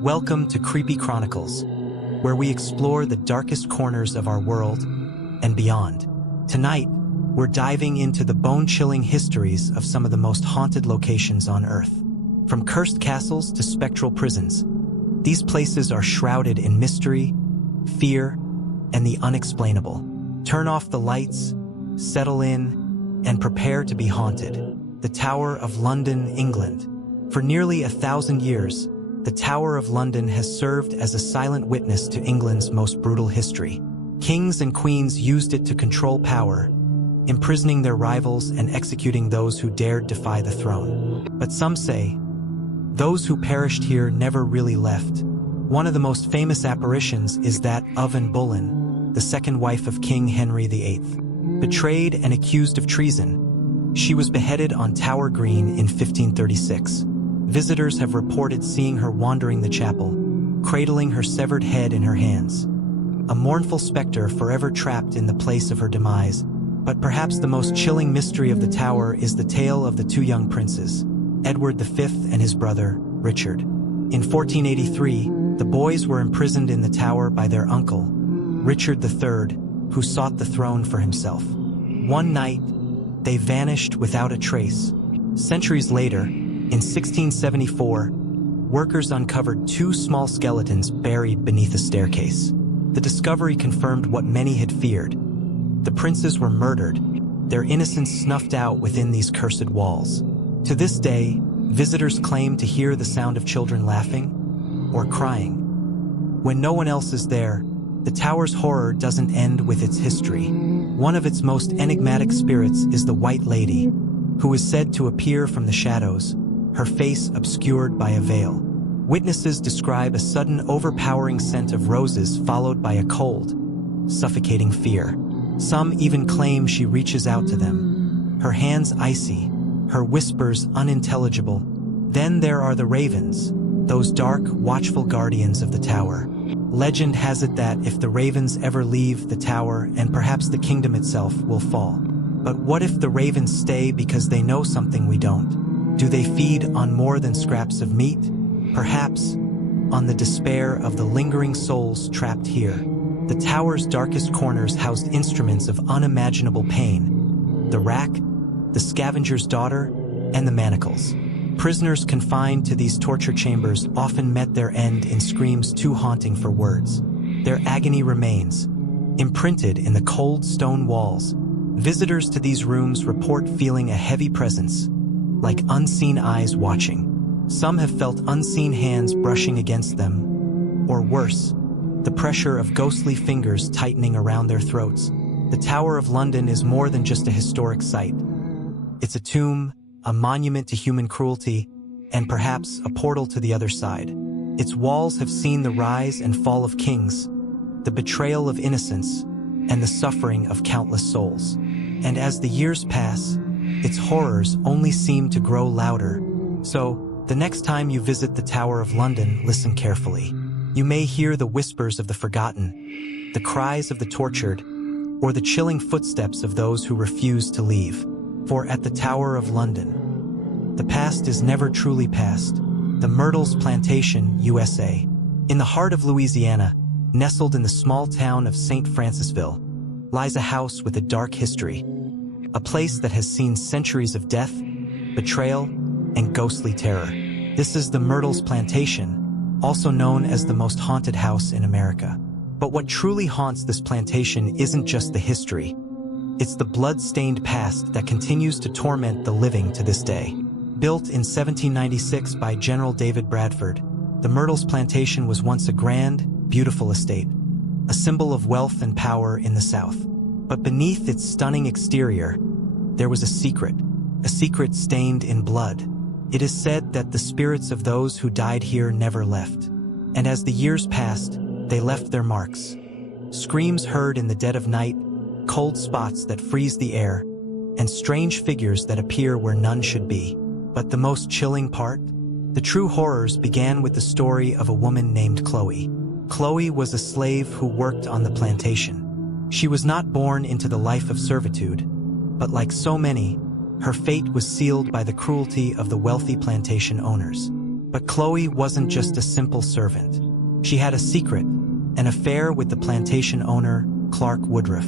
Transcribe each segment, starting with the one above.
Welcome to Creepy Chronicles, where we explore the darkest corners of our world and beyond. Tonight, we're diving into the bone-chilling histories of some of the most haunted locations on Earth. From cursed castles to spectral prisons, these places are shrouded in mystery, fear, and the unexplainable. Turn off the lights, settle in, and prepare to be haunted. The Tower of London, England. For nearly 1,000 years, the Tower of London has served as a silent witness to England's most brutal history. Kings and queens used it to control power, imprisoning their rivals and executing those who dared defy the throne. But some say, those who perished here never really left. One of the most famous apparitions is that of Anne Boleyn, the second wife of King Henry VIII. Betrayed and accused of treason, she was beheaded on Tower Green in 1536. Visitors have reported seeing her wandering the chapel, cradling her severed head in her hands. A mournful specter forever trapped in the place of her demise. But perhaps the most chilling mystery of the tower is the tale of the two young princes, Edward V and his brother, Richard. In 1483, the boys were imprisoned in the tower by their uncle, Richard III, who sought the throne for himself. One night, they vanished without a trace. Centuries later, in 1674, workers uncovered two small skeletons buried beneath a staircase. The discovery confirmed what many had feared. The princes were murdered, their innocence snuffed out within these cursed walls. To this day, visitors claim to hear the sound of children laughing or crying. When no one else is there, the tower's horror doesn't end with its history. One of its most enigmatic spirits is the White Lady, who is said to appear from the shadows, her face obscured by a veil. Witnesses describe a sudden overpowering scent of roses followed by a cold, suffocating fear. Some even claim she reaches out to them, her hands icy, her whispers unintelligible. Then there are the ravens, those dark, watchful guardians of the tower. Legend has it that if the ravens ever leave the tower, and perhaps the kingdom itself will fall. But what if the ravens stay because they know something we don't? Do they feed on more than scraps of meat? Perhaps on the despair of the lingering souls trapped here. The tower's darkest corners housed instruments of unimaginable pain. The rack, the scavenger's daughter, and the manacles. Prisoners confined to these torture chambers often met their end in screams too haunting for words. Their agony remains, imprinted in the cold stone walls. Visitors to these rooms report feeling a heavy presence, like unseen eyes watching. Some have felt unseen hands brushing against them, or worse, the pressure of ghostly fingers tightening around their throats. The Tower of London is more than just a historic site. It's a tomb, a monument to human cruelty, and perhaps a portal to the other side. Its walls have seen the rise and fall of kings, the betrayal of innocence, and the suffering of countless souls. And as the years pass, its horrors only seem to grow louder. So, the next time you visit the Tower of London, listen carefully. You may hear the whispers of the forgotten, the cries of the tortured, or the chilling footsteps of those who refuse to leave. For at the Tower of London, the past is never truly past. The Myrtles Plantation, USA. In the heart of Louisiana, nestled in the small town of St. Francisville, lies a house with a dark history. A place that has seen centuries of death, betrayal, and ghostly terror. This is the Myrtles Plantation, also known as the most haunted house in America. But what truly haunts this plantation isn't just the history. It's the blood-stained past that continues to torment the living to this day. Built in 1796 by General David Bradford, the Myrtles Plantation was once a grand, beautiful estate, a symbol of wealth and power in the South. But beneath its stunning exterior, there was a secret stained in blood. It is said that the spirits of those who died here never left. And as the years passed, they left their marks. Screams heard in the dead of night, cold spots that freeze the air, and strange figures that appear where none should be. But the most chilling part? The true horrors began with the story of a woman named Chloe. Chloe was a slave who worked on the plantation. She was not born into the life of servitude, but like so many, her fate was sealed by the cruelty of the wealthy plantation owners. But Chloe wasn't just a simple servant. She had a secret, an affair with the plantation owner, Clark Woodruff.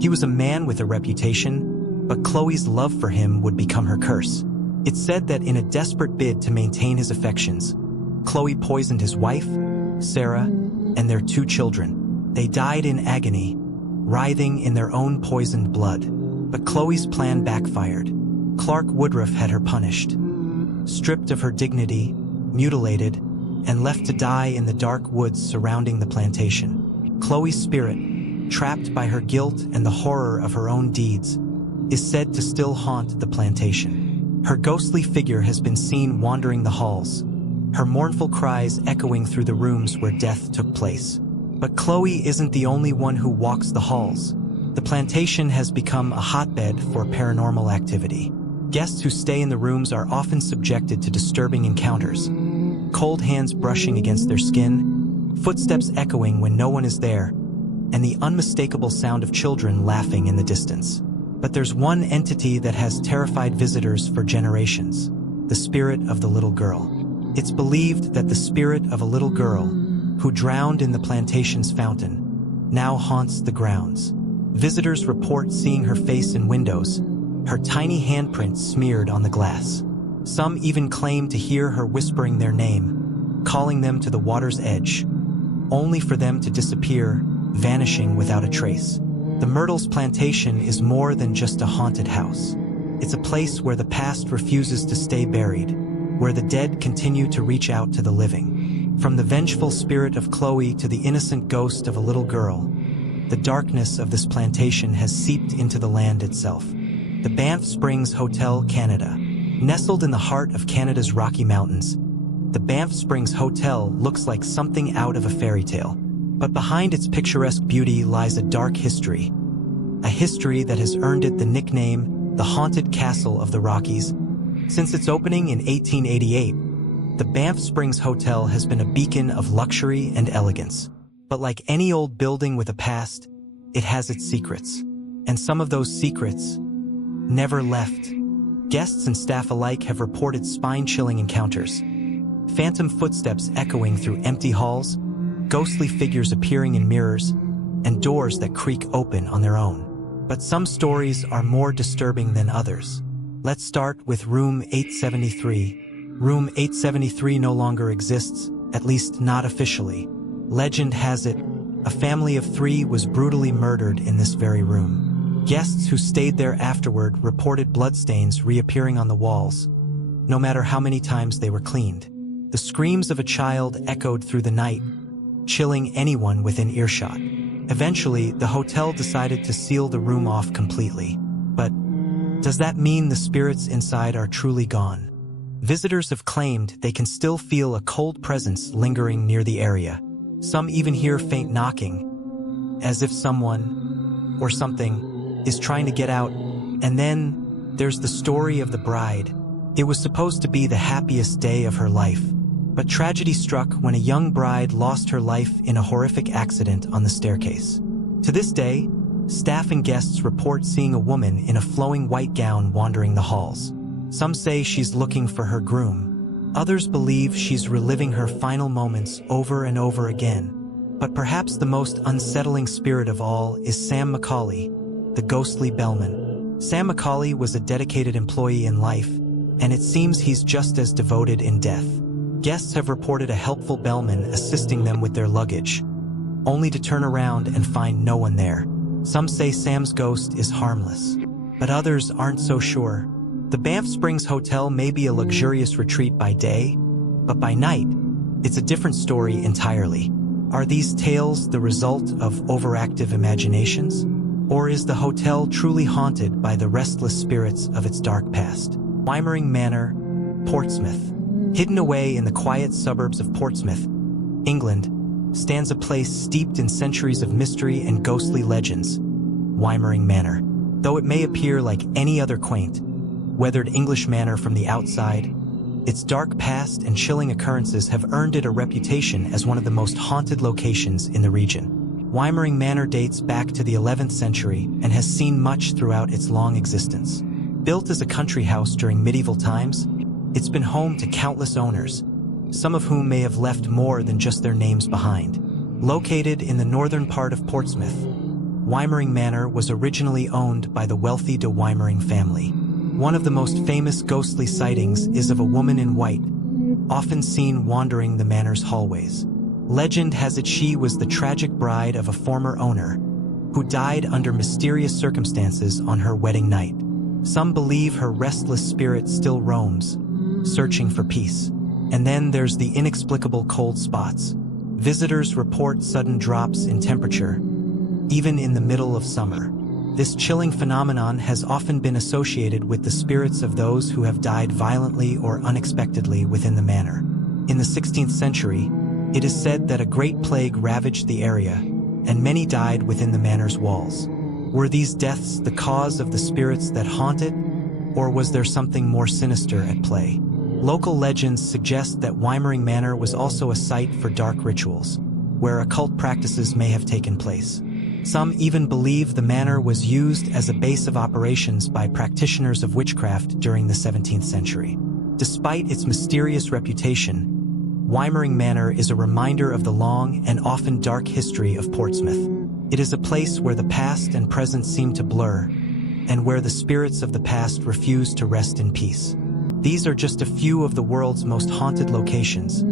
He was a man with a reputation, but Chloe's love for him would become her curse. It's said that in a desperate bid to maintain his affections, Chloe poisoned his wife, Sarah, and their 2 children. They died in agony, writhing in their own poisoned blood. But Chloe's plan backfired. Clark Woodruff had her punished, stripped of her dignity, mutilated, and left to die in the dark woods surrounding the plantation. Chloe's spirit, trapped by her guilt and the horror of her own deeds, is said to still haunt the plantation. Her ghostly figure has been seen wandering the halls, her mournful cries echoing through the rooms where death took place. But Chloe isn't the only one who walks the halls. The plantation has become a hotbed for paranormal activity. Guests who stay in the rooms are often subjected to disturbing encounters, cold hands brushing against their skin, footsteps echoing when no one is there, and the unmistakable sound of children laughing in the distance. But there's one entity that has terrified visitors for generations: the spirit of the little girl. It's believed that the spirit of a little girl, who drowned in the plantation's fountain, now haunts the grounds. Visitors report seeing her face in windows, her tiny handprints smeared on the glass. Some even claim to hear her whispering their name, calling them to the water's edge, only for them to disappear, vanishing without a trace. The Myrtles plantation is more than just a haunted house. It's a place where the past refuses to stay buried, where the dead continue to reach out to the living. From the vengeful spirit of Chloe to the innocent ghost of a little girl, the darkness of this plantation has seeped into the land itself. The Banff Springs Hotel, Canada. Nestled in the heart of Canada's Rocky Mountains, the Banff Springs Hotel looks like something out of a fairy tale. But behind its picturesque beauty lies a dark history. A history that has earned it the nickname, the Haunted Castle of the Rockies. Since its opening in 1888, the Banff Springs Hotel has been a beacon of luxury and elegance. But like any old building with a past, it has its secrets. And some of those secrets never left. Guests and staff alike have reported spine-chilling encounters. Phantom footsteps echoing through empty halls, ghostly figures appearing in mirrors, and doors that creak open on their own. But some stories are more disturbing than others. Let's start with Room 873. Room 873 no longer exists, at least not officially. Legend has it, a family of 3 was brutally murdered in this very room. Guests who stayed there afterward reported bloodstains reappearing on the walls, no matter how many times they were cleaned. The screams of a child echoed through the night, chilling anyone within earshot. Eventually, the hotel decided to seal the room off completely. But does that mean the spirits inside are truly gone? Visitors have claimed they can still feel a cold presence lingering near the area. Some even hear faint knocking, as if someone or something is trying to get out. And then there's the story of the bride. It was supposed to be the happiest day of her life, but tragedy struck when a young bride lost her life in a horrific accident on the staircase. To this day, staff and guests report seeing a woman in a flowing white gown wandering the halls. Some say she's looking for her groom. Others believe she's reliving her final moments over and over again. But perhaps the most unsettling spirit of all is Sam Macaulay, the ghostly bellman. Sam Macaulay was a dedicated employee in life, and it seems he's just as devoted in death. Guests have reported a helpful bellman assisting them with their luggage, only to turn around and find no one there. Some say Sam's ghost is harmless, but others aren't so sure. The Banff Springs Hotel may be a luxurious retreat by day, but by night, it's a different story entirely. Are these tales the result of overactive imaginations? Or is the hotel truly haunted by the restless spirits of its dark past? Weimering Manor, Portsmouth. Hidden away in the quiet suburbs of Portsmouth, England, stands a place steeped in centuries of mystery and ghostly legends. Weimering Manor. Though it may appear like any other quaint, weathered English manor from the outside, its dark past and chilling occurrences have earned it a reputation as one of the most haunted locations in the region. Weimering Manor dates back to the 11th century and has seen much throughout its long existence. Built as a country house during medieval times, it's been home to countless owners, some of whom may have left more than just their names behind. Located in the northern part of Portsmouth, Weimering Manor was originally owned by the wealthy de Weimering family. One of the most famous ghostly sightings is of a woman in white, often seen wandering the manor's hallways. Legend has it she was the tragic bride of a former owner, who died under mysterious circumstances on her wedding night. Some believe her restless spirit still roams, searching for peace. And then there's the inexplicable cold spots. Visitors report sudden drops in temperature, even in the middle of summer. This chilling phenomenon has often been associated with the spirits of those who have died violently or unexpectedly within the manor. In the 16th century, it is said that a great plague ravaged the area, and many died within the manor's walls. Were these deaths the cause of the spirits that haunt it, or was there something more sinister at play? Local legends suggest that Weimering Manor was also a site for dark rituals, where occult practices may have taken place. Some even believe the manor was used as a base of operations by practitioners of witchcraft during the 17th century. Despite its mysterious reputation, Weimering Manor is a reminder of the long and often dark history of Portsmouth. It is a place where the past and present seem to blur, and where the spirits of the past refuse to rest in peace. These are just a few of the world's most haunted locations,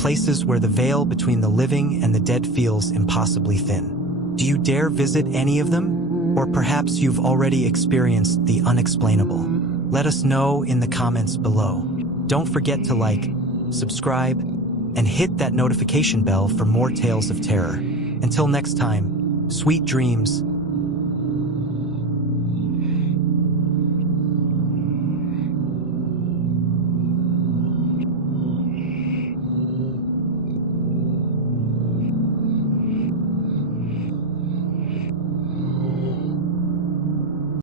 places where the veil between the living and the dead feels impossibly thin. Do you dare visit any of them? Or perhaps you've already experienced the unexplainable? Let us know in the comments below. Don't forget to like, subscribe, and hit that notification bell for more tales of terror. Until next time, sweet dreams,